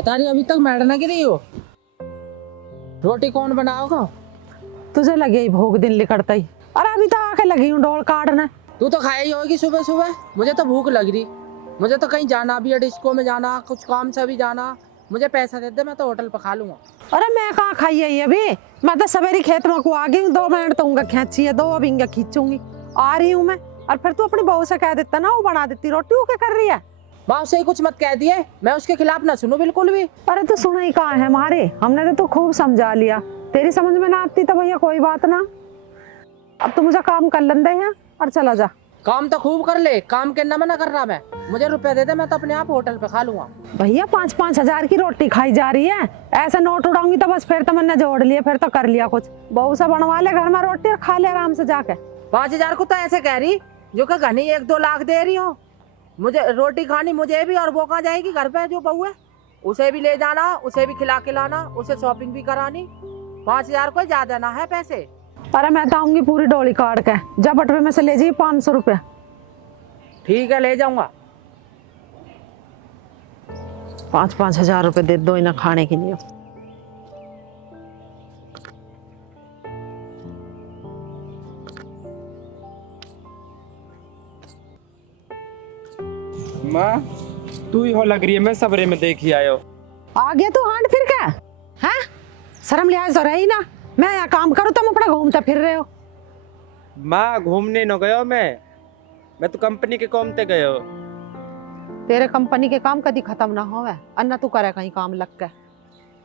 पता नहीं अभी तक मैड ना गिरी हो। रोटी कौन बनाओगा? तुझे लगे ही भूख दिन लिकड़ता ही। अरे अभी तो आके लगी हूँ डोल काटने। तू तो खाई होगी सुबह सुबह। मुझे तो भूख लग रही। मुझे तो कहीं जाना भी है, डिस्को में जाना, कुछ काम से भी जाना। मुझे पैसा दे दे, मैं तो होटल पर खा लूंगा। अरे मैं कहाँ खाई है अभी। मैं तो सवेरे खेत में को आ गई हूँ। 2 मिनट तो उंगा खींची है, 2 अब इंगा खींचूंगी। आ रही हूँ मैं। और फिर तू अपनी बहू से कह देता ना, वो बना देती रोटी। वो क्या कर रही है? माँ उसे ही कुछ मत कह दिए, मैं उसके खिलाफ ना सुनूं बिल्कुल भी। अरे तू सुना ही कहाँ है हमारे। हमने तो तू खूब समझा लिया। तेरी समझ में ना आती तो भैया कोई बात ना। अब तू मुझे काम कर लेंदे है और चला जा। काम तो खूब कर ले, काम के ना मना कर रहा मैं। मुझे रुपए दे दे, मैं तो अपने आप होटल पे खा लूंगा। भैया 5-5 हजार की रोटी खाई जा रही है। ऐसे नोट उड़ाऊंगी तो बस फिर तो मैंने जोड़ लिया, फिर तो कर लिया कुछ। बहू से बनवा ले घर में रोटी और खा ले आराम से जाके। 5,000 को तो ऐसे कह रही जो कि घनी 1-2 लाख दे रही हो। मुझे रोटी खानी, मुझे भी। और वो कहाँ जाएगी? घर पे जो बहू है उसे भी ले जाना, उसे भी खिला के लाना, उसे शॉपिंग भी करानी। 5,000 कोई ज्यादा ना है पैसे। अरे मैं तो आऊंगी पूरी डोली काट के। जब बटवे में से ले जाइए 500 रुपया। ठीक है, ले जाऊंगा। 5-5 हजार रुपए दे दो इन्हें खाने के लिए। माँ तू ही हो लग रही है, मैं सबरे में देख ही आयो। आ गया तू हांड फिर क्या है? शर्म लिहाज तो रही ना। मैं यहाँ काम करूँ तुम अपना घूमते फिर रहे हो। माँ घूमने न गयो मैं तो कंपनी के काम ते गयो। तेरे कंपनी के काम कभी खत्म ना होवे। अन्ना तू करे कहीं काम लग के।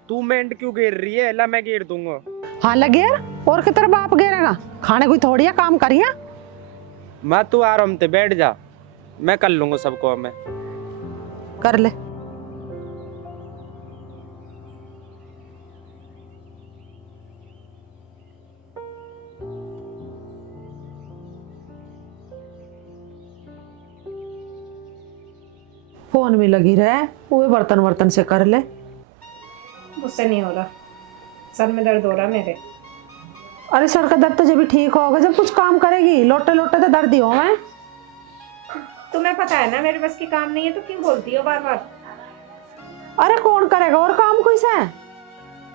तू मेंढ क्यों घेर रही है? ला मैं घेर दूंगा। हाँ लगे और कि तेरा बाप घेरेगा? खाने कोई थोड़ी है काम करिए। माँ तू आराम से बैठ जा, मैं कर लूंगा सबको। मैं कर ले। फोन में लगी रहे, वो बर्तन वर्तन से कर ले। मुझसे नहीं हो रहा, सर में दर्द हो रहा मेरे। अरे सर का दर्द तो जब भी ठीक होगा जब कुछ काम करेगी। लोटे लोटे तो दर्द ही हो। मैं तुम्हें पता है ना मेरे बस की काम नहीं है, तो क्यों बोलती हो बार बार? अरे कौन करेगा और काम कोई से?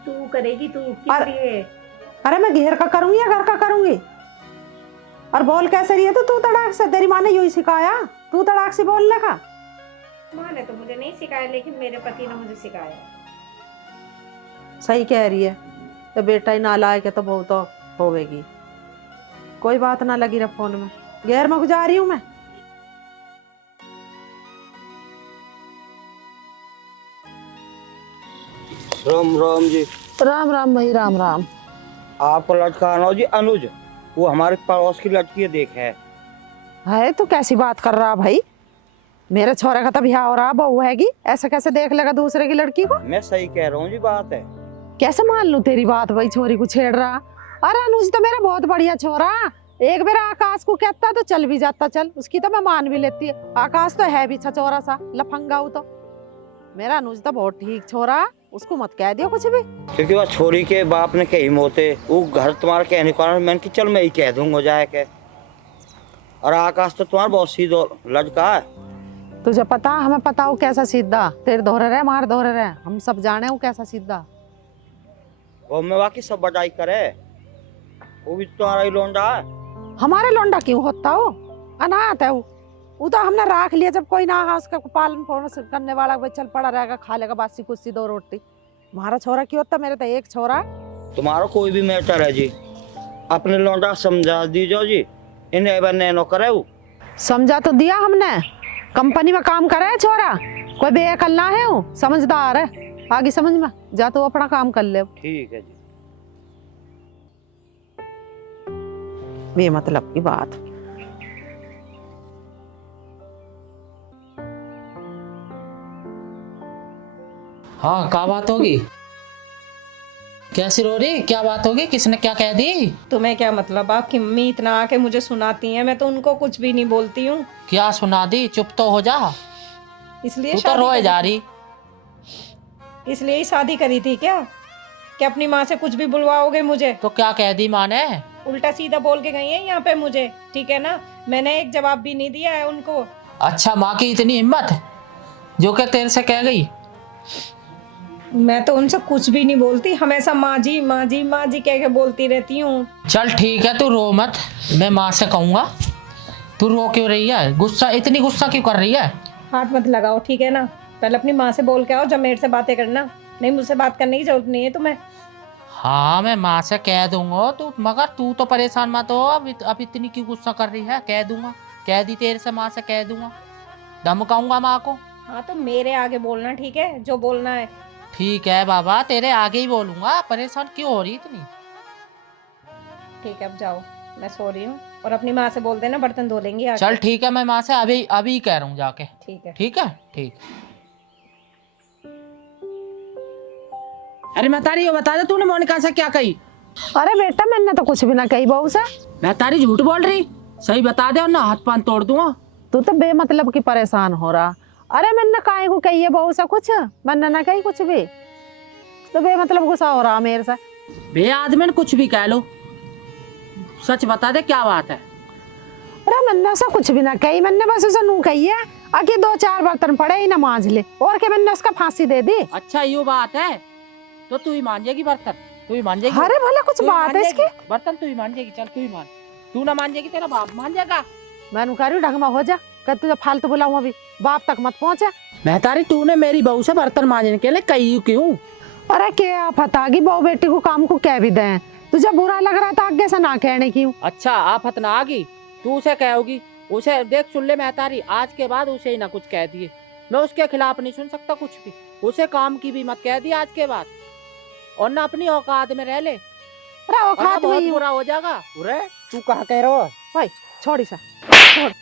तू करेगी, तू किस लिए? अरे मैं घेर का करूंगी या घर का करूंगी? और बोल कैसे रही है तू तड़ाक से? तेरी माँ ने यू ही सिखाया, तू तड़ाक से बोलने का? माँ ने तो मुझे नहीं सिखाया, लेकिन मेरे पति ने मुझे सिखाया। सही कह रही है। तो बेटा ही ना लाए के तो बहुत तो होवेगी। कोई बात ना लगी रहा फोन में। घेर में गुजार रही हूँ मैं। राम राम जी। राम राम भाई, राम राम। आपका लड़का आना जी अनुज, वो हमारे पड़ोस की लड़की है, देख है। तू कैसी बात कर रहा भाई? मेरे छोरे का तो ब्याह हो रहा, बहू हैगी, ऐसे कैसे देख लेगा दूसरे की लड़की को? मैं सही कह रहा हूँ जी, बात है। कैसे मान लूं तेरी बात भाई? छोरी को छेड़ रहा। अरे अनुज तो मेरा बहुत बढ़िया छोरा। एक बार आकाश को कहता तो चल भी जाता। चल उसकी तो मैं मान भी लेती है। आकाश तो है भी छचोरा सा लफंगा। हो तो मेरा अनुज तो बहुत ठीक छोरा, उसको मत कह दियो कुछ भी। क्योंकि वह छोरी के बाप ने कही मोते, वो घर तुम्हारे कहने का मैंने कि चल मैं ही कह दूंगा जाए के। और आकाश तो तुम्हारा बहुत सीधा लड़का है। तुझे पता, हमें पता हो कैसा सीधा। तेरे दोहरे रहे, मार दोहरे रहे, हम सब जाने हो कैसा सीधा। वो मैं बाकी सब बटाई करे, वो भी तुम्हारा ही लौंडा है। हमारे लौंडा क्यों होता हो? अनाथ है वो तो हमने राख लिया। जब कोई ना उसका पालन पोषण करने वाला, भाई चल पड़ा रहेगा, खा लेगा बासी कुछ 2 रोटी। हमारा छोरा क्यों होता? मेरे तो एक छोरा। तुम्हारा कोई भी मैटर है जी, अपने लौंडा समझा दीजो जी, इन्हें बनने न करे। वो समझा तो दिया हमने, कंपनी में काम करे छोरा, कोई बेअकल ना है वो, समझदार है। आगे समझ में जा, तो अपना काम कर ले। ठीक है जी। बेमतलब की बात। हाँ, क्या बात होगी? कैसी रो रही? क्या बात होगी? किसने क्या कह दी? तुम्हें क्या मतलब? आपकी मम्मी इतना आके मुझे सुनाती हैं, मैं तो उनको कुछ भी नहीं बोलती हूँ। क्या सुना दी? चुप तो हो जा। इसलिए तू तो रोए जा रही। इसलिए ही शादी करी थी क्या, कि अपनी माँ से कुछ भी बुलवाओगे मुझे? तो क्या कह दी माँ ने? उल्टा सीधा बोल के गई है यहाँ पे मुझे, ठीक है ना? मैंने एक जवाब भी नहीं दिया है उनको। अच्छा, माँ की इतनी हिम्मत जो कि तेरे से कह गई? मैं तो उनसे कुछ भी नहीं बोलती, हमेशा माँ जी माँ जी माँ जी कह के बोलती रहती हूँ। चल ठीक है, तू रो मत, मैं माँ से कहूँगा। तू रो क्यों रही है? इतनी गुस्सा क्यों कर रही है? हाथ मत लगाओ, ठीक है ना? पहले अपनी माँ से बोल के आओ, जब मेरे से बातें करना। नहीं, मुझसे बात करने की जरूरत नहीं है तुम्हें। हाँ मैं माँ से कह दूंगा, तू मगर तू तो परेशान मत हो। अब इतनी क्यों गुस्सा कर रही है? कह दूंगा, कह दी तेरे से, माँ से कह दूंगा, धमकाऊंगा माँ को। हाँ तो मेरे आगे बोलना, ठीक है? जो बोलना है। ठीक है बाबा, तेरे आगे ही बोलूंगा। परेशान क्यों हो रही इतनी? ठीक है, अब जाओ, मैं सो रही हूँ। और अपनी माँ से बोल देना बर्तन धो लेंगी आके। चल ठीक है, मैं माँ से अभी अभी कह रहा हूँ जाके। ठीक है। ठीक है, ठीक। अरे मैं तारी ये बता दे, तूने मोनिका से क्या कही? अरे बेटा मैंने तो कुछ भी ना कही बहू से। मैं तारी झूठ बोल रही, सही बता दे वरना हाथ पांव तोड़ दूंगा। तू तो बेमतलब की परेशान हो रहा। अरे मैंने काहे को कही है बहू से कुछ? मैंने ना कही कुछ भी। तो बेमतलब गुस्सा हो रहा मेरे से। बे आदमी ने कुछ भी कह लो, सच बता दे क्या बात है। अरे मैंने ऐसा कुछ भी ना कही, मैंने बस उसे नू कही है आगे 2-4 बर्तन पड़े ही ना मांज ले, और क्या मैंने उसका फांसी दे दी। अच्छा ये बात है, तो तू ही मांझेगी बर्तन, तू ही मांझेगी। अरे भला कुछ तू ही बात है इसकी? मांझेगी, बर्तन तू ही मांझेगी। चल तू ही मान, तू ना मांझेगी तेरा बाप मांझेगा। मैं कह रही हूँ ढंग में हो जा, कर तुझे फालतू बुलाऊं, अभी बाप तक मत पहुंचे। महतारी तूने मेरी बहू से बर्तन मांजने के लिए कही क्यों? अरे क्या पता कि बहू बेटी को काम को कह भी दें, तुझे बुरा लग रहा था आगे से ना कहने की। अच्छा आफत ना आ गई, तू उसे कहोगी। उसे देख सुन ले महतारी, आज के बाद उसे ही ना कुछ कह दिए, मैं उसके खिलाफ नहीं सुन सकता कुछ भी। उसे काम की भी मत कह दी आज के बाद, और ना अपनी औकात में रह ले, अरे वरना औकात में बहुत ही हूँ। बुरा हो जाएगा। अरे तू कहाँ कह रहा है? भाई छोड़ इसे, छोड़।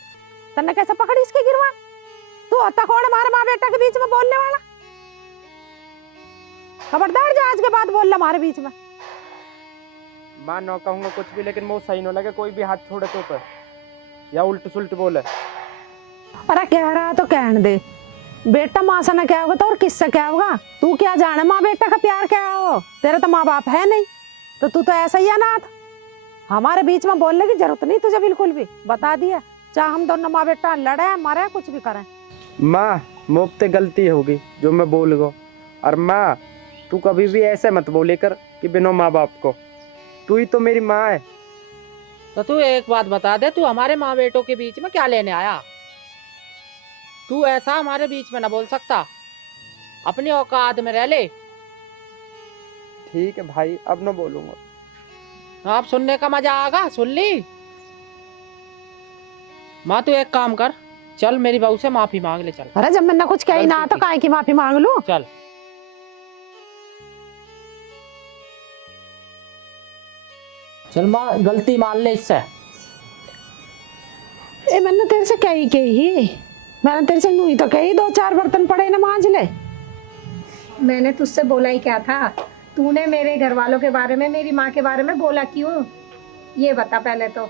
तन्ने कैसे पकड़ी इसकी गिरवा? तू होता कौन हमारे माँ बेटा के बीच में बोलने वाला? खबरदार जो आज के बाद बोल हमारे बीच में। माँ ना कहूँगा कुछ भी, लेकिन मुझे सही न लगे कोई भी हाथ छोड़े तो पे या उल्ट सुल्ट बोले। अरे कह रहा तो कहने दे, बेटा माँ से ना क्या होगा तो और किससे क्या होगा? तू क्या जाने माँ बेटा का प्यार क्या हो? तेरे तो माँ बाप है नहीं, तो तू तो ऐसा ही है नाथ। हमारे बीच में बोलने की जरूरत नहीं तुझे बिल्कुल भी, बता दिया। चाहे हम दोनों माँ बेटा लड़े मरे कुछ भी करें। माँ मुझसे गलती होगी जो मैं बोल गो, और माँ तू कभी भी ऐसे मत बोले कर कि बिना माँ बाप को, तू ही तो मेरी माँ है। तो तू एक बात बता दे, तू हमारे माँ बेटों के बीच में क्या लेने आया? तू ऐसा हमारे बीच में ना बोल सकता, अपनी औकात में रह ले। ठीक है भाई, अब न बोलूंगा। आप सुनने का मजा आगा, सुन ली? माँ तू एक काम कर, चल मेरी बहू से माफी मांग ले। चल अरे जब मैंने कुछ कही ना तो काहे की माफी मांग लूं? चल चल माँ, गलती मान ले इससे। ए मैंने तेरे से कही मैंने तेरे से नूही तो कही 2-4 बर्तन पड़े ना मांज ले। मैंने तुझसे बोला ही क्या था? तूने मेरे घर वालों के बारे में, मेरी माँ के बारे में बोला क्यों? ये बता पहले तो।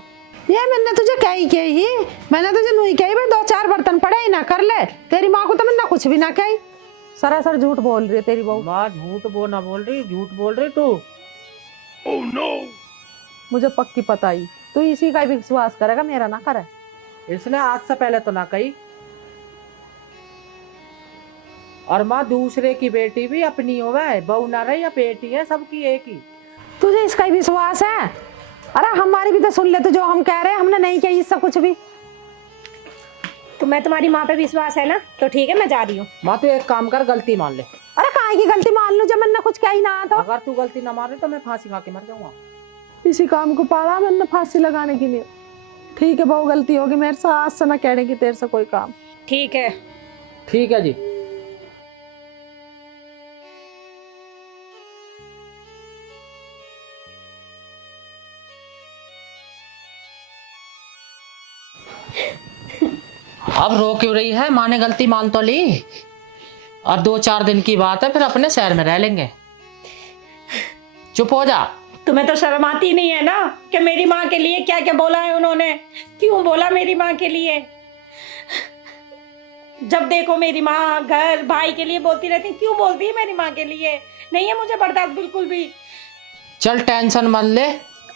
ये मैंने तुझे कही मैंने तुझे नूही कही भाई 2-4 बर्तन पड़े ही ना कर ले। तेरी माँ को तो मैंने कुछ भी ना कही। सरासर झूठ बोल रही है तेरी बहू। माँ झूठ ना बोल रही, झूठ बोल रही तू। Oh no. मुझे पक्की पता ही, तू इसी का भी विश्वास करेगा, मेरा ना करे। इसने आज से पहले तो ना कही। और माँ दूसरे की बेटी भी अपनी हो गए, बहू ना रही या बेटी है, सबकी एक ही। तुझे इसका ही विश्वास है? अरे हमारी भी तो सुन ले, तो जो हम कह रहे हैं हमने नहीं किया इससे कुछ भी। तो मैं तुम्हारी माँ पे विश्वास है ना, तो ठीक है मैं जा रही हूँ। माँ तू एक काम कर, गलती मान ले। अरे काहे की गलती मान लूं जब मैंने कुछ कही ना तो? अगर तू गलती ना मान रही तो मैं फांसी खा के मर जाऊंगा। इसी काम को पाला मैंने फांसी लगाने के लिए। ठीक है बहू, गलती होगी मेरे से, आज से ना कहने की तेरे से कोई काम। ठीक है। ठीक है जी। अब रो क्यों रही है? माँ ने गलती मान तो ली, और 2-4 दिन की बात है, फिर अपने शहर में रह लेंगे। चुप हो जा। तुम्हें तो शर्म आती नहीं है ना कि मेरी माँ के लिए क्या क्या बोला है उन्होंने? क्यों बोला मेरी माँ के लिए? जब देखो मेरी माँ घर भाई के लिए बोलती रहती, क्यों बोलती है मेरी माँ के लिए? नहीं है मुझे बर्दाश्त बिल्कुल भी। चल टेंशन मत ले,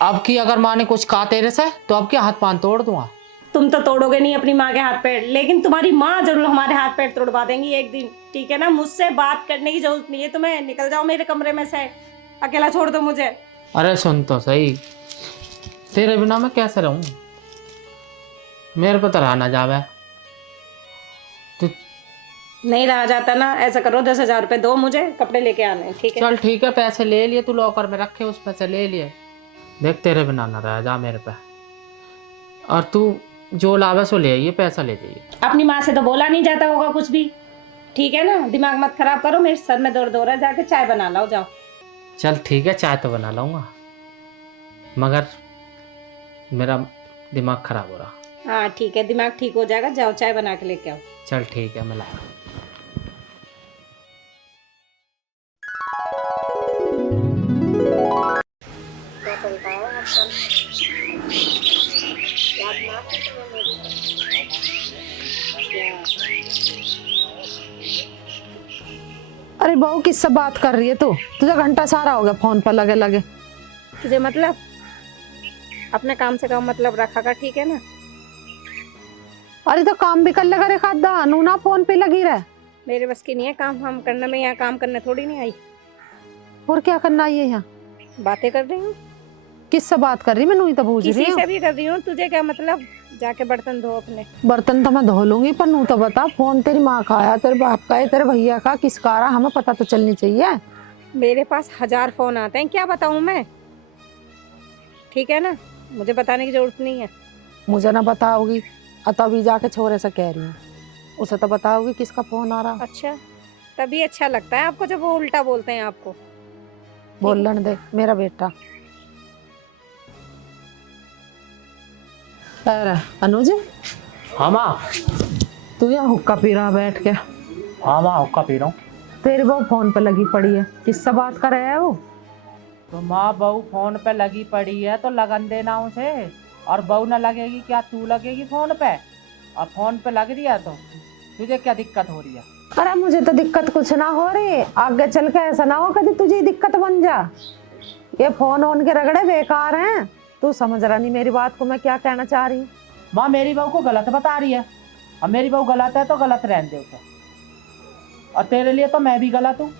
अब की अगर माँ ने कुछ कहा तेरे से तो अब के हाथ पांव तोड़ दूंगा। तुम तो तोड़ोगे नहीं अपनी माँ के हाथ पैर, लेकिन तुम्हारी माँ जरूर हमारे हाथ पैर तोड़वा देंगी एक दिन, ठीक है ना। मुझसे बात करने की जरूरत नहीं है तुम्हें, निकल जाओ मेरे कमरे में से, अकेला छोड़ दो मुझे। अरे सुन तो सही, तेरे बिना मैं कैसे रहूं? मेरे पे तो रहा ना जावे। तू नहीं रहा जाता ना, ऐसा करो 10,000 रुपए दो मुझे, कपड़े लेके आने हैं, ठीक है। चल ठीक है, पैसे ले लिए, तू लॉकर में रखे, उस पैसे ले लिए। देख तेरे बिना ना रह जा मेरे पे, और तू जो लावे सो ले आइए, पैसा ले जाइए। अपनी माँ से तो बोला नहीं जाता होगा कुछ भी, ठीक है ना। दिमाग मत खराब करो, मेरे सर में दर्द हो रहा है, जाके चाय बना लाओ जाओ। चल ठीक है, चाय तो बना लाऊंगा, मगर मेरा दिमाग खराब हो रहा। हाँ ठीक है, दिमाग ठीक हो जाएगा, जाओ चाय बना के लेके आओ। चल ठीक है, मैं ला। अरे बहू किससे बात कर रही है तू? तुझे घंटा सारा हो गया फोन पर लगे लगे। तुझे मतलब अपने काम से काम मतलब रखा कर, ठीक है ना। अरे तो काम भी कर लगा रे खादा, नूना फोन पे लगी रहे। मेरे बस की नहीं है काम हम करना, मैं यहाँ काम करने थोड़ी नहीं आई, और क्या करना है यहाँ? बातें कर रही हूँ। किससे बात कर रही? मैं नू ही तो पूछ रही किसी हूँ। से भी कर रही हूँ, तुझे क्या मतलब? जाके बर्तन धो अपने। बर्तन तो मैं धो लूंगी, पर नू तो बता, फोन तेरी माँ का आया, तेरे बाप का है, तेरे भैया का, किसका आ रहा, हमें पता तो चलनी चाहिए। मेरे पास 1000 फोन आते हैं, क्या बताऊँ मैं, ठीक है ना। मुझे बताने की जरूरत नहीं है। मुझे ना बताओगी, तभी जाके छोरे से कह रही हूँ, उसे तो बताओगी किसका फोन आ रहा। अच्छा, तभी अच्छा लगता है आपको जब वो उल्टा बोलते हैं आपको। बोलने दे मेरा बेटा। अरे अनुज, हाँ माँ। तू यहाँ हुक्का पी रहा बैठ के? हाँ माँ, हुक्का पी रहा हूँ। तेरी बहू फोन पे लगी पड़ी है, किससे बात कर रहा है वो? तो माँ बहू फोन पे लगी पड़ी है तो लगन देना उसे, और बहू ना लगेगी क्या, तू लगेगी फोन पे, और फोन पे लग रही है तो तुझे क्या दिक्कत हो रही है? अरे मुझे तो दिक्कत कुछ ना हो रही, आगे चल के ऐसा ना हो कभी तुझे दिक्कत बन जा। ये फोन ऑन के रगड़े बेकार हैं, तू समझ रहा नहीं मेरी बात को मैं क्या कहना चाह रही हूँ। माँ मेरी बहू को गलत बता रही है, अब मेरी बहू गलत है तो गलत रहने दे उसे, और तेरे लिए तो मैं भी गलत हूँ।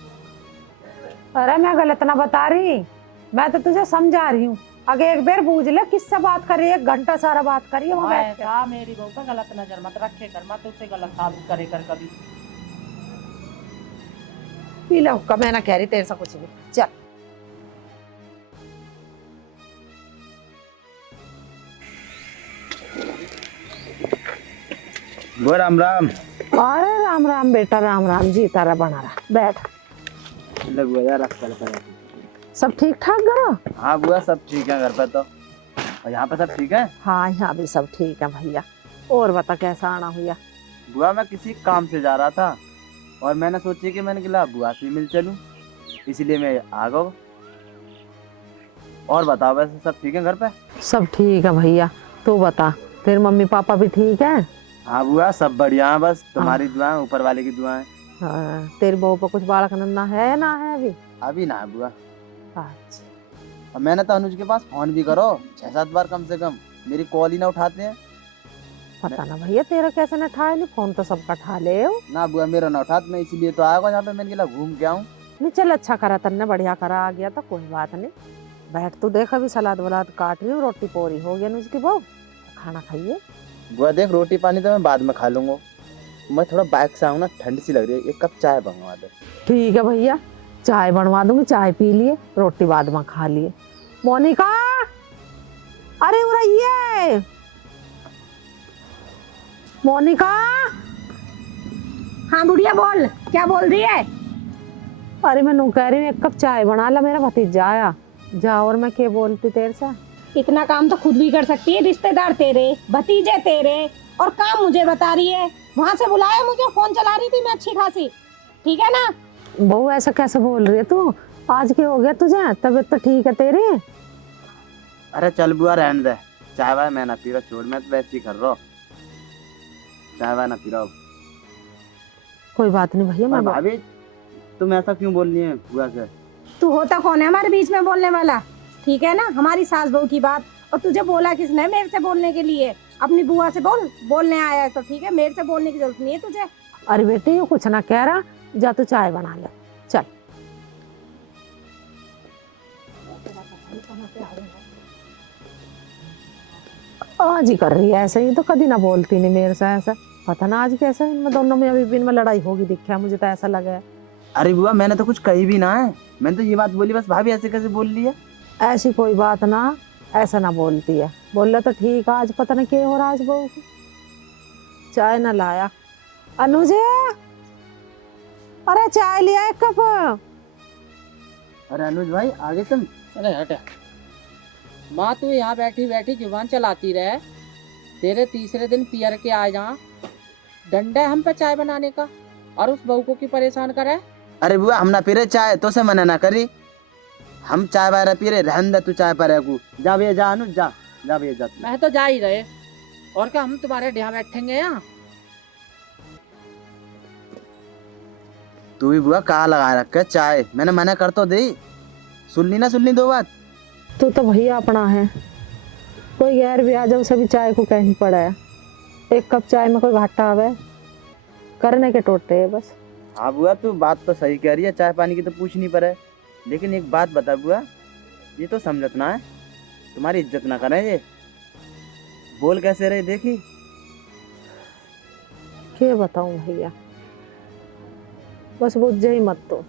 अरे मैं गलत ना बता रही, मैं तो तुझे समझा रही हूँ। आगे एक बार बूझ ले किससे बात कर रही है, 1 घंटा सारा बात कर रही है वहाँ बैठ के। ऐसा मेरी बहू पे गलत नजर मत रखे कर, मत उसे गलत साबित करे कर कभी। पी ले हुक्का, मैं ना कह रही तेरे से कुछ भी। चल वो राम राम। अरे राम राम बेटा, राम राम जी, तारा बना रहा, बैठ। बुआ यार अक्सर पर सब ठीक ठाक करो? हाँ बुआ सब ठीक है घर पर तो, और यहाँ पे सब ठीक है? हाँ यहाँ भी सब ठीक है भैया। और बता कैसा आना हुआ? बुआ मैं किसी काम से जा रहा था, और मैंने सोची कि मैंने कहा बुआ से मिल चलूं, इसलिए मैं आ गया। और बताओ वैसे सब ठीक है घर पे? सब ठीक है भैया, तू बता तेरे मम्मी पापा भी ठीक है? हाँ बुआ सब बढ़िया है, बस तुम्हारी दुआएं, ऊपर वाले की दुआएं। हाँ, तेरी बहू पर कुछ बालक नन्ना है ना है अभी? अभी ना है बुआ। अच्छा, और मैंने तो अनुज के पास फोन भी करो 6-7 बार कम से कम, मेरी कॉल ही ना उठाते हैं। पता ना भैया तेरा कैसे न उठाए, नहीं फोन तो सबका उठा ले हो। ना बुआ मेरा ना उठाते, मैं इसीलिए तो आया यहाँ पे, मैंने कहा घूम के आऊँ। नहीं चल अच्छा करा तन्ने, बढ़िया करा, आ गया तो कोई बात नहीं। बैठ तू, देख अभी सलाद वलाद काट रही हूँ, रोटी पोरी हो गई अनुज की बहू, खाना खाइए। बुआ देख रोटी पानी तो मैं बाद में खा लूंगा, मैं थोड़ा बाइक से आऊँ ना, ठंड सी लग रही है, 1 कप चाय बनवा दे। ठीक है भैया, चाय बनवा दूंगी, चाय पी लिए, रोटी बाद में खा लिए। मोनिका, अरे उड़ाइए मोनिका। हाँ बुढ़िया बोल, क्या बोल रही है? अरे मैं नू कह रही हूँ 1 कप चाय बना ला, मेरा भतीजा आया। जा, और मैं क्या बोलती तेरे से? इतना काम तो खुद भी कर सकती है, रिश्तेदार तेरे, भतीजे तेरे, और काम मुझे बता रही है। वहां से बुलाया मुझे, फोन चला रही थी मैं अच्छी खासी, ठीक है ना। बहू ऐसा कैसे बोल रही है तू? आज क्या हो गया तुझे? तबीयत तो ठीक है तेरी? अरे चल बुआ रहने दे, चाय वाय मैं ना पी रहा, छोड़, मैं तो वैसे ही कर रहा हूँ, चाय वाय ना पी रहा हूँ। कोई बात नहीं भैया, मैं भाभी तुम ऐसा क्यों बोल रही है बुआ से? तू होता कौन है हमारे बीच में बोलने वाला, ठीक है ना। हमारी सास बहू की बात, और तुझे बोला किसने मेरे से बोलने के लिए? अपनी बुआ से बोलने आया है तो ठीक है, मेरे से बोलने की जरूरत नहीं है तुझे। अरे बेटे ये कुछ ना कह रहा, जा तू चाय बना ले चल। आज ही कर रही है ऐसे, ही तो कभी ना बोलती नहीं मेरे से ऐसा। पता ना आज कैसा इनमें दोनों में अभी भी इनमें लड़ाई होगी दिखा, मुझे तो ऐसा लगा है। अरे बुआ मैंने तो कुछ कही भी ना है, मैंने तो ये बात बोली बस, भाभी ऐसे कैसे बोल रही है। ऐसी कोई बात ना, ऐसा ना बोलती है। बोल तो ठीक, आज पता नहीं क्या हो रहा आज बहू को। चाय ना लाया अनुज, अरे चाय लिया एक कप। अरे अनुज भाई आगे तुम। अरे हट माँ, तू यहाँ बैठी बैठी जुबान चलाती रहे। तेरे तीसरे दिन पियर के आ जा, डंडा है हम पे चाय बनाने का, और उस बहू को क्यों परेशान करे। अरे बुआ हम ना पी रहे चाय, तो से मना ना करी। हम चाय बाहर पी रहे, रहन दे तू चाय पर को। जा भैया जा अनुज, जा जा भैया जा। मैं तो जा ही रहे, और क्या हम तुम्हारे यहाँ बैठेंगे यहाँ। तू भी बुआ कहाँ लगा रखे चाय, मैंने मना कर तो दी, सुननी दो बात। तू तो भैया अपना है, कोई गैर भी आ जाए उसे भी चाय को कहनी पड़ा है। एक कप चाय में कोई घाटा आवे, करने के टोटे है बस। हाँ बुआ तू बात तो सही कह रही है, चाय पानी की तो पूछ नहीं पड़े, लेकिन एक बात बता बुआ, ये तो समझतना है, तुम्हारी इज्जत ना करें ये। बोल कैसे रहे देखी। क्या बताऊं भैया, बस बुझ ही मत तो।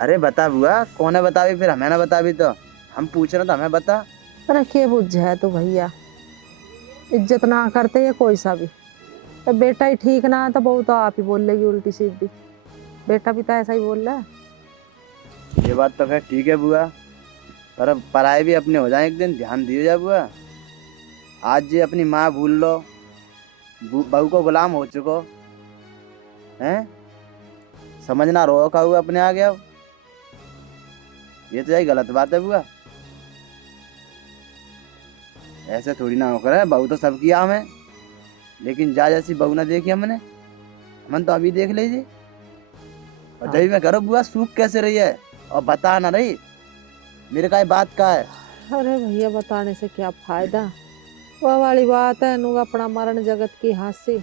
अरे बता बुआ, कौन है बतावी, फिर हमें ना बतावी तो हम पूछ रहे तो हमें बता। अरे क्या बुझ है तो भैया, इज्जत ना करते ये कोई सा भी, तो बेटा ही ठीक ना है तो बहू तो आप ही बोल लेगी उल्टी सीधी। बेटा भी तो ऐसा ही बोल रहा है। ये बात तो खैर ठीक है बुआ, पर पराए भी अपने हो जाए एक दिन, ध्यान दियो जा बुआ। आज जी अपनी माँ भूल लो, बहू को गुलाम हो चुको हैं, समझना रो का हुआ अपने आ गया। ये तो यही गलत बात है बुआ, ऐसे थोड़ी ना होकर है। बहू तो सब किया हमें, लेकिन जा जैसी बहू ना देखी हमने, हमन तो अभी देख लीजिए। और जब मैं करो बुआ सूख कैसे रही है, और बता ना रही मेरे का ये बात का है। अरे भैया बताने से क्या फायदा, वह वाली बात है, नु अपना मरण जगत की हंसी,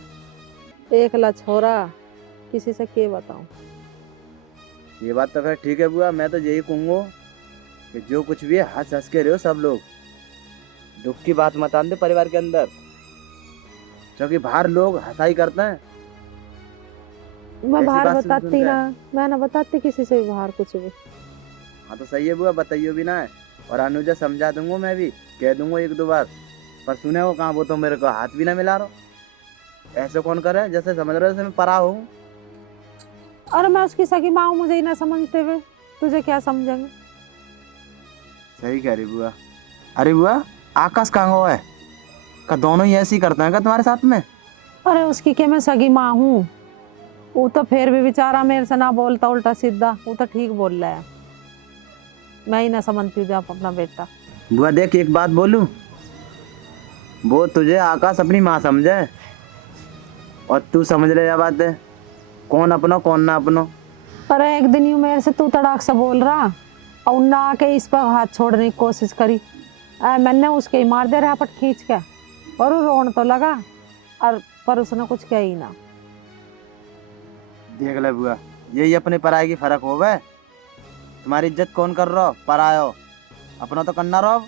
एकला छोरा, किसी से क्या बताऊं। ये बात तो फिर ठीक है बुआ, मैं तो यही कहूँगा कि जो कुछ भी है हंस हंस के रहो सब लोग, दुख की बात मत आने दे परिवार के अंदर, क्योंकि बाहर लोग हंसाई करते हैं। मैं ऐसी बाहर बात सुन बताती सुन ना, मैं ना बताती किसी से भी बाहर कुछ भी। हाँ तो सही है बुआ, बताइयो भी ना है। और अनुजा समझा दूंगा, मैं भी कह दूंगा एक दो बार, पर सुने हो कहाँ, वो तो मेरे को हाथ भी ना मिला रहा। ऐसे कौन करे, जैसे समझ रहे हो जैसे मैं परा हूँ। अरे मैं उसकी सगी माँ हूँ, मुझे ही ना समझते हुए तुझे क्या समझेंगे। सही कह रही बुआ। अरे बुआ आकाश कहाँ है, का दोनों ही ऐसे ही करते हैं क्या तुम्हारे साथ में। अरे उसकी क्या मैं सगी माँ हूँ, वो तो फिर भी बेचारा मेरे से ना बोलता उल्टा सीधा, वो तो ठीक बोल रहा है, मैं ही ना समझती हूँ अपना बेटा। बुआ देख एक बात बोलूं, वो तुझे आकाश अपनी माँ समझे, और तू समझ रहे यह बात है, कौन अपनो कौन ना अपनो। अरे एक दिन यूं मेरे से तू तड़ाक से बोल रहा, और ना आके इस पर हाथ छोड़ने की कोशिश करी, मैंने उसके ही मार दे रहा पट खींच के, और वो रोन तो लगा, और पर उसने कुछ किया ही ना। देख ले बुआ, यही अपने पराये की फर्क हो गए। तुम्हारी इज्जत कौन कर रहा, परायो, अपना तो करना रहो।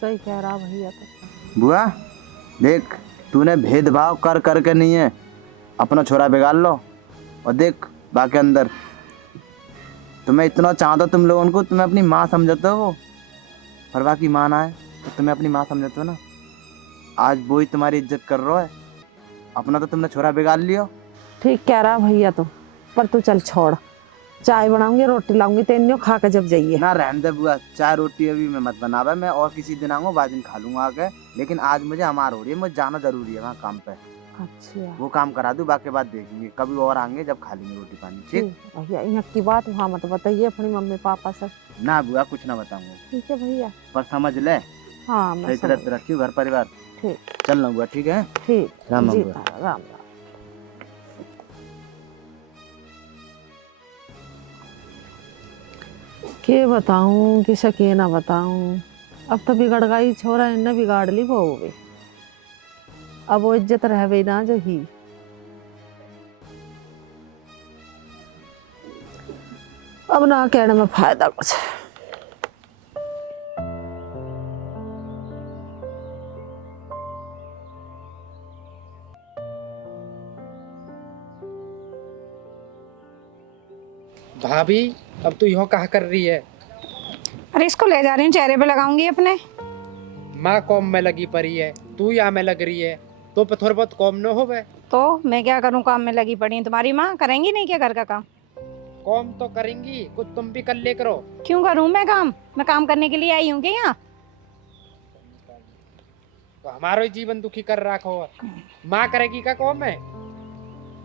सही कह रहा भैया तो। बुआ देख, तूने भेदभाव कर करके नहीं है अपना छोरा बिगाड़ लो, और देख बाकी अंदर तुम्हें इतना चाहता तुम लोगों को, तुम्हें अपनी माँ समझते हो वो, पर बाकी माँ ना है तो तुम्हें अपनी माँ समझते हो ना। आज वो ही तुम्हारी इज्जत कर रहा है, अपना तो तुमने छोरा बिगाड़ लियो। ठीक कह रहा भैया तो, पर तू चल छोड़, चाय बनाऊंगी रोटी लाऊंगी, तेन्यो खा के जब जाइए। ना रहने दे बुआ, चाय रोटी अभी मैं मत बनावे, मैं और किसी दिन आऊंगा, बाद दिन खा लूंगा आके, लेकिन आज मुझे हमार हो रही है, मुझे जाना जरूरी है वहाँ काम पे। अच्छा वो काम करा दूं, बाकी बात देखेंगे, कभी और आएंगे जब खा लेंगे रोटी पानी। ठीक भैया, यहाँ की बात वहाँ मत बताइए अपनी मम्मी पापा से। ना बुआ कुछ ना बताऊंगा, ठीक है भैया। पर समझ ले हाँ मैं सही तरह से रखियो घर परिवार। ठीक चल ना बुआ, ठीक है। ठीक, राम जी बुआ। राम राम। के बताऊं किसे के ना बताऊं, अब तो बिगड़ गई छोरा, इनने बिगाड़ ली बहू भी। अब वो इज्जत रहे ना जो ही। अब ना कहने में फायदा कुछ। भाभी अब तू यहाँ कहा कर रही है? अरे इसको ले जा रही हूँ, चेहरे पे लगाऊंगी अपने। माँ कॉम में लगी पड़ी है, तू यहाँ में लग रही है, तो पे थोड़ा बहुत कॉम न हो बे। तो मैं क्या करूँ, काम में लगी पड़ी हूँ। तुम्हारी माँ करेंगी नहीं क्या घर का काम? कॉम तो करेंगी, कुछ तुम भी कर ले करो। क्यों करूँ मैं काम? मैं काम करने के लिए आई हूँ क्या यहाँ? तो हमारा ही जीवन दुखी कर रखा हो। माँ करेगी का कॉम है?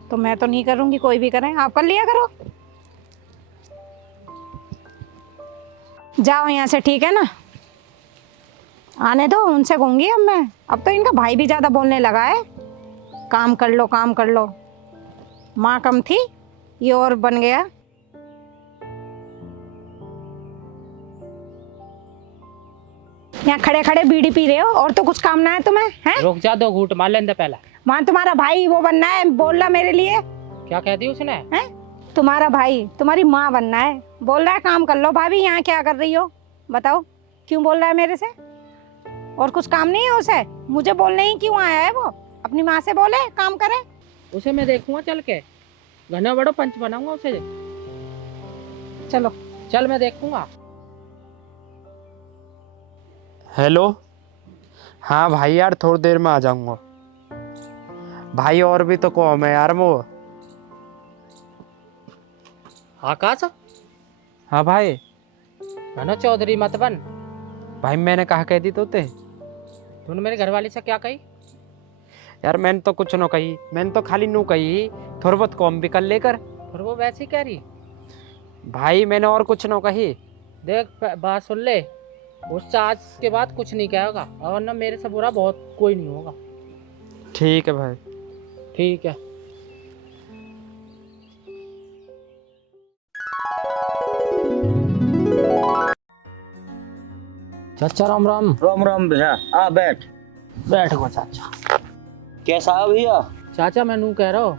तो मैं तो नहीं करूँगी, कोई भी करें, आप कर लिया करो। जाओ यहाँ से, ठीक है ना? आने दो, उनसे कहूँगी अब मैं। अब तो इनका भाई भी ज़्यादा बोलने लगा है, काम कर लो काम कर लो। माँ कम थी, ये और बन गया। यहाँ खड़े खड़े बीड़ी पी रहे हो और तो कुछ काम ना है तुम्हें? हैं? रुक जा, 2 घूंट मार लेंदे पहले। वहाँ तुम्हारा भाई वो बनना है, बोल रहा मेरे लिए। क्या कहती उसने? हैं? तुम्हारा भाई तुम्हारी माँ बनना है, बोल रहा है काम कर लो। भाभी यहाँ क्या कर रही हो बताओ, क्यों बोल रहा है मेरे से? और कुछ काम नहीं है उसे? मुझे बोलने ही क्यों आया है वो? अपनी माँ से बोले काम करे। उसे मैं देखूंगा चल के, घना बड़ो पंच बनाऊंगा उसे। चलो चल मैं देखूंगा। हेलो, हाँ भाई यार थोड़ी देर में आ जाऊंगा। भाई और भी तो कॉम है यार वो। आकाश, हाँ भाई। घनो चौधरी मत बन। भाई मैंने कहा कह दी तोते? तूने मेरे घरवाली से क्या कही? यार मैंने तो कुछ न कही, मैंने तो खाली नू कही थोड़ा बहुत कॉम भी कर लेकर। फिर वो वैसे ही कह रही। भाई मैंने और कुछ न कही। देख बात सुन ले, उससे आज के बाद कुछ नहीं कहेगा, और ना मेरे से बुरा बहुत कोई नहीं होगा। ठीक है भाई। ठीक है। चाचा राम राम। राम राम भैया, आ बैठ। बैठ गो चाचा। कैसा है भैया? चाचा मैं नू कह रहा हूँ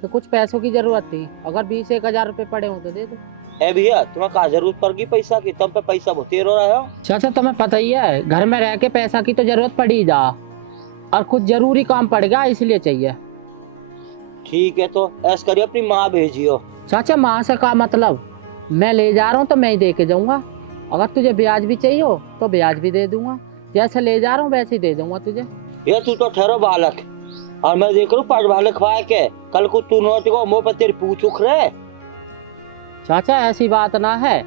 कि कुछ पैसों की जरूरत थी, अगर 20-1 रुपए पड़े हो तो दे दो। ए भैया, तुम्हें कहा जरूरत पड़गी पैसा की? तुम पे पैसा बहुत रो रहे हो। चाचा तुम्हें पता ही है, घर में रह के पैसा की तो जरूरत पड़ी जा, और कुछ जरूरी काम पड़ गया इसलिए चाहिए। ठीक है, तो ऐसा करिए अपनी माँ भेजियो। चाचा माँ से का मतलब? मैं ले जा रहा हूँ तो मैं ही दे के जाऊंगा। अगर तुझे ब्याज भी चाहिए हो तो ब्याज भी दे दूंगा, जैसे ले जा रहा हूँ वैसे ही दे दूंगा तुझे। ये तू तो ठहरो बालक, और मैं देख लूँ पढ़ भाले खवाए के, कल को तू नोट को मुँह पर तेरी पूछ उख रहे। चाचा ऐसी बात ना है,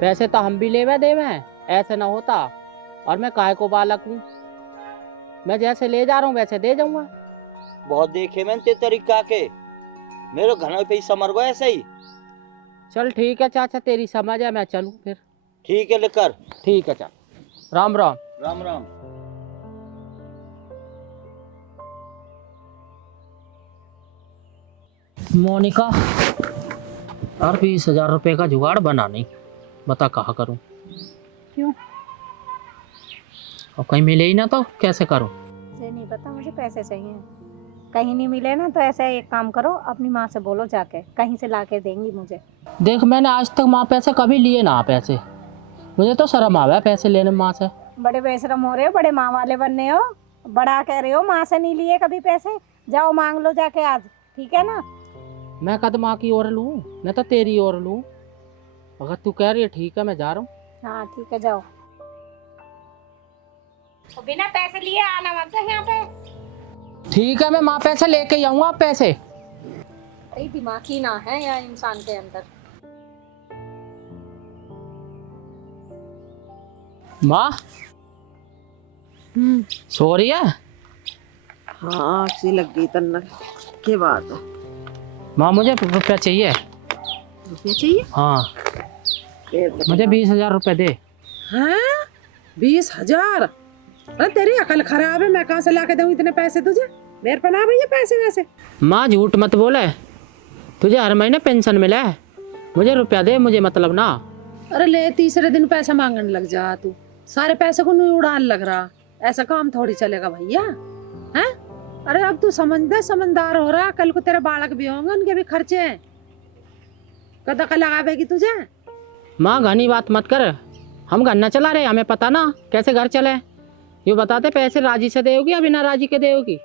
पैसे तो हम भी लेवे देवे, ऐसे ना होता। और मैं काहे को बालक हूँ, मैं जैसे ले जा रहा हूँ वैसे दे जाऊंगा। बहुत देखे मैंने ते तरीका के, मेरे घर में पैसा मर गया ऐसे ही। चल ठीक है चाचा, तेरी समझ है, मैं चलूँ फिर। ठीक है लेकर। ठीक है चाचा, राम राम। राम राम। मोनिका, और 20,000 रुपए का जुगाड़ बना नहीं, बता कहाँ करूँ? क्यों? और कहीं मिले ही ना तो कैसे करूँ? मुझे नहीं पता, मुझे पैसे चाहिए। कहीं नहीं मिले ना तो ऐसा एक काम करो, अपनी माँ से बोलो जाके, कहीं से ला के देंगी मुझे। देख मैंने आज तक माँ पैसे कभी लिए ना पैसे, मुझे तो शर्म आवा है पैसे लेने माँ से। बड़े बेशरम हो रहे हो, बड़े माँ वाले बनने हो, बड़ा कह रहे हो माँ से नहीं लिए कभी पैसे। जाओ मांग लो जाके आज, ठीक है ना? मैं कद माँ की ओर लूँ, मैं तो तेरी ओर लूँ। अगर तू कह रही है ठीक है, मैं जा रहा हूँ। हाँ ठीक है, जाओ। तो बिना पैसे लिए आना मत यहाँ पे। ठीक है, मैं माँ पैसे लेके ही आऊँगा। पैसे अरे दिमाग ही ना है यहाँ इंसान के अंदर। माँ सो रही है? हाँ सी लग गई तन्ना के बात है। माँ मुझे रुपया चाहिए। रुपये चाहिए? हाँ मुझे 20,000 रुपए दे। हाँ 20,000? अरे तेरी अकल खराब है, मैं कहाँ से ला के दूँ इतने पैसे तुझे? मेरे पर ना भैया पैसे वैसे। माँ झूठ मत बोले, तुझे हर महीने पेंशन मिला है, मुझे रुपया दे, मुझे मतलब ना। अरे ले तीसरे दिन पैसा मांगने लग जा तू, सारे पैसे को नहीं उड़ान लग रहा। ऐसा काम थोड़ी चलेगा भैया, हैं? अरे अब तू समझदार हो रहा, कल को तेरे बालक भी होंगे, उनके भी खर्चे हैं, कदा का लगावेगी तुझे। माँ घनी बात मत कर, हम घर न चला रहे, हमें पता ना कैसे घर चले। ये बताते पैसे राजी से देगी या बिना राजी के देगी,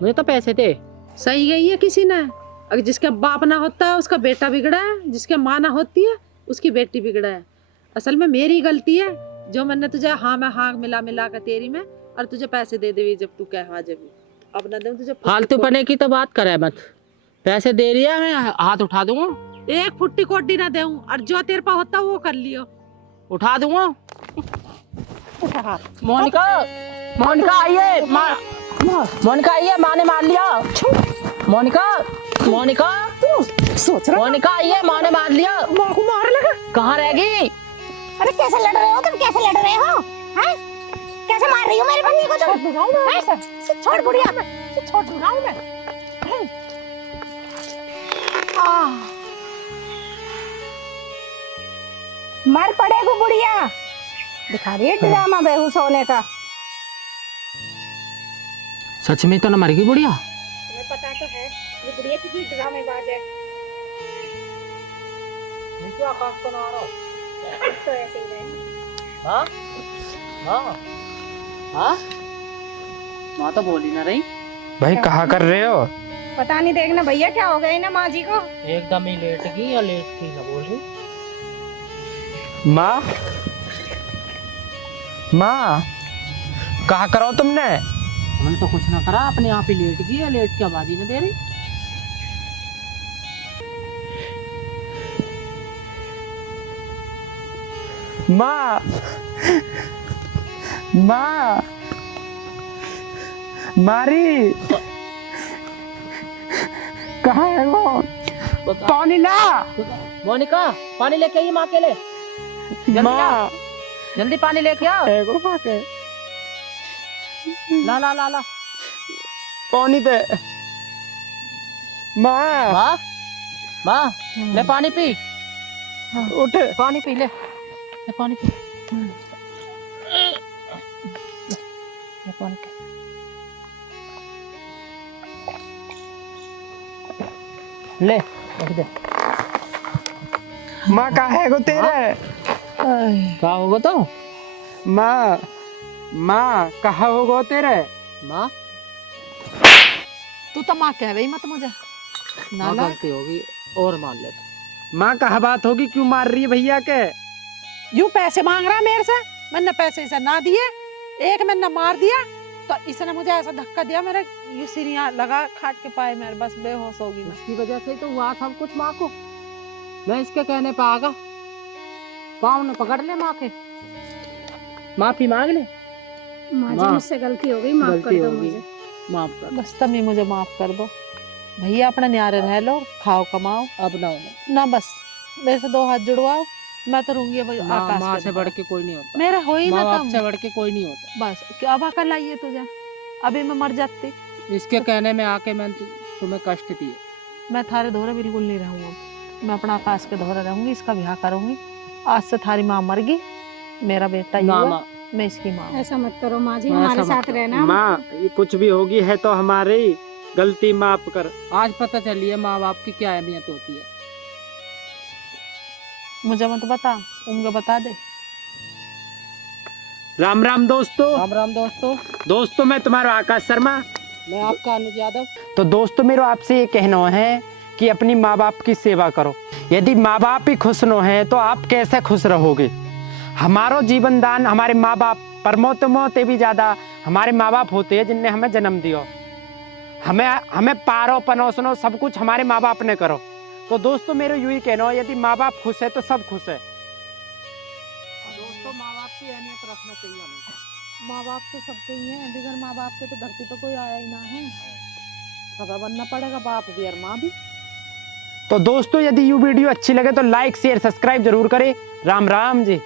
मुझे तो पैसे दे। सही गई है किसी ने, अगर जिसके बाप ना होता है उसका बेटा बिगड़ा है, जिसके माँ ना होती है उसकी बेटी बिगड़ा है। असल में मेरी गलती है जो मैंने तुझे हाँ में हाँ मिला कर तेरी में, और तुझे पैसे दे देवी जब तू कह जब अब ना दूं तुझे। फालतू पने की तो बात करे मत, पैसे दे रही है मैं हाथ उठा दूंगा। एक फुट्टी कोटी ना दूं, और जो तेरे पास होता वो कर लियो। उठा दूंगा। मोनिका, मोनिका आइए, मोनिका आइए, माँ ने मार लिया। मोनिका, मोनिका सोच रहा मोनिका आइए, माँ ने मार लिया। माँ को मार लगा। कहाँ रहेगी? अरे कैसे लड़ रहे हो तुम, कैसे लड़ रहे हो हैं? कैसे मार रही हो मेरे बच्चे को तुम? छोड़ बुढ़िया, छोड़ दूंगा मैं। मर पड़ेगा बुढ़िया, दिखा रही है ड्रामा बेहोश होने का। सच में तो न मरेगी बुढ़िया? तुम्हें पता तो है ये बुढ़िया कितनी ड्रामेबाज है। आकाश को ना आ रहा तो ऐसे ही रहे। हाँ हाँ हाँ, माँ तो बोली ना रही। भाई कहाँ कर रहे हो? पता नहीं, देखना भैया क्या हो गया ना माँ जी को। एकदम ही लेट गई या लेट की ना बोल रही। माँ, माँ कहाँ करो तुमने? हमने तो कुछ ना करा, अपने आप ही लेट गई या लेट की आवाज ही ना दे रही। माँ, माँ, मारी कहाँ है वो? पानी ला। मोनिका पानी लेके आइए माँ के लिए, माँ जल्दी पानी लेके आओ। माँ के ला ला ला ला पानी दे। माँ, माँ, माँ ले पानी पी, उठ। पानी पी ले पानी पी। ले पानी पी। ले रख दे। माँ कहाँ है गो तेरे? क्या होगा तो? माँ, माँ कहाँ हो गो तेरे? माँ तू तो माँ कह रही मत मुझे। माँ गलती होगी और मान ले। माँ कहाँ बात होगी, क्यों मार रही है भैया के? यूं पैसे मांग रहा मेरे से, मैंने पैसे इसे ना दिए, एक मैंने मार दिया तो इसने मुझे ऐसा धक्का दिया, मेरे यूं सिरियां लगा खाट के पाए, मेरे बस बेहोश होगी मैं। उसकी वजह से ही तो हुआ सब कुछ माँ को। मैं इसके कहने पे आगा, पाँव ने पकड़ ले माँ के, माफी मांग ले। माँ जी माँ, मुझसे गलती हो गई, माफ कर गलती दो होगी, मुझे। माफ कर। बस तुम ही मुझे माफ कर दो भैया, अपने न्यारे रह लो, खाओ कमाओ अब ना होना। ना, बस मेरे से दो हाथ जुड़वाओ, मैं तो रूंगी भाई आकाश माँ के से द्वार। बढ़ के कोई नहीं होता, मेरा हो ही माँ ना बाप तुम, से बढ़ के कोई नहीं होता। बस क्या अब अकल आई है तुझे, अभी मैं मर जाती। इसके कहने में आके मैं तुम्हें कष्ट दिए। मैं थारे धोरे बिल्कुल नहीं रहूंगा, मैं अपना आकाश के धोरे रहूंगी, इसका ब्याह करूंगी। आज से थारी माँ मर गई, मेरा बेटा ही ना हुआ, माँ, मैं इसकी माँ हूँ। ऐसा मत करो माँ जी, ऐसा हमारे मत साथ करो। रहना। माँ ये कुछ भी होगी है तो हमारी गलती, माफ कर। आज पता चली है माँ बाप की क्या अहमियत होती है। मुझे मत बता, उनको बता दे। राम राम दोस्तों। राम राम दोस्तों, दोस्तों मैं तुम्हारा आकाश शर्मा। मैं आपका अनुज यादव। तो दोस्तों मेरा आपसे ये कहना है कि अपनी माँ बाप की सेवा करो। यदि माँ बाप ही खुश न है तो आप कैसे खुश रहोगे? हमारो जीवन दान हमारे माँ बाप, परमोत्तमों से भी ज्यादा हमारे माँ बाप होते हैं जिनने हमें जन्म दिया। हमें पारो पनोसनो सब कुछ हमारे माँ बाप ने करो। तो दोस्तों मेरे यूं ही कहना है, यदि माँ बाप खुश है तो सब खुश है। दोस्तों माँ बाप की अहमियत रखना चाहिए हमेशा। माँ बाप तो सबके ही हैं, बगैर माँ बाप के तो धरती पर कोई आया ही ना है, सदा बनना पड़ेगा, बाप भी और माँ भी। तो दोस्तों यदि ये वीडियो अच्छी लगे तो लाइक शेयर सब्सक्राइब जरूर करें। राम राम जी।